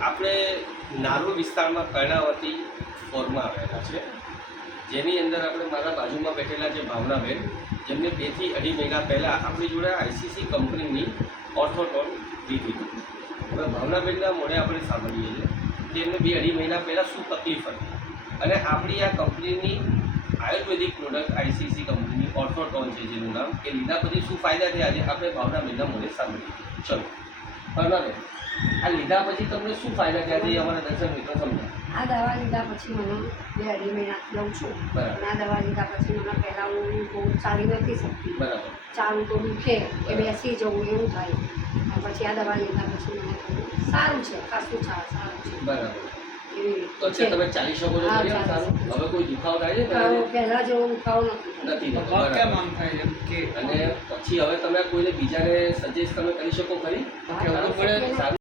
આપણે નારોલ વિસ્તારમાં કર્ણાવતી ફોર્મમાં આવેલા છે, જેની અંદર આપણે મારા બાજુમાં બેઠેલા છે ભાવનાબેન, જેમને 2 થી 2.5 મહિના પહેલાં આપણી જોડે આઈસીસી કંપનીની ઓર્થોટોન લીધી હતી. હવે ભાવનાબેનના મોઢે આપણે સાંભળીએ છીએ કે એમને 2-2.5 મહિના પહેલાં શું તકલીફ હતી અને આપણી આ કંપનીની આયુર્વેદિક પ્રોડક્ટ આઈસીસી કંપનીની ઓર્થોટોન છે જેનું નામ, એ લીધા પછી શું ફાયદા થયા આજે આપણે ભાવનાબેનના મોઢે સાંભળીએ. ચલો ભાવનાબેન, આ લીધા પછી તમને શું ફાયદા થયા છે એ અમારા દર્શક મિત્રો સમજાવો. આ દવા લીધા પછી મને 2-2.5 મહિના લઉં છું. બરાબર. અને આ દવા લીધા પછી મને પહેલાં હું બહુ ચાલી નથી શકતી, બરાબર. ચાલુ તો દુખે કે બેસી જવું એવું થાય. અને પછી આ દવા લીધા પછી મને થોડું સારું છે, ખાસું સારું છે. બરાબર. એવી તો અત્યારે તમે ચાલી શકો છો? હા, ખરી વાત? સારું. ચાલી શકું. હવે કોઈ દુખાવો થાય છે? પહેલાં જેવો દુખાવો નથી થતો. કેમ બરાબર. આમ થાય એમ કે અને પછી હવે તમે કોઈને બીજાને સજેસ્ટ તમે કરી શકો ખરી? કેવું પડે? સારું.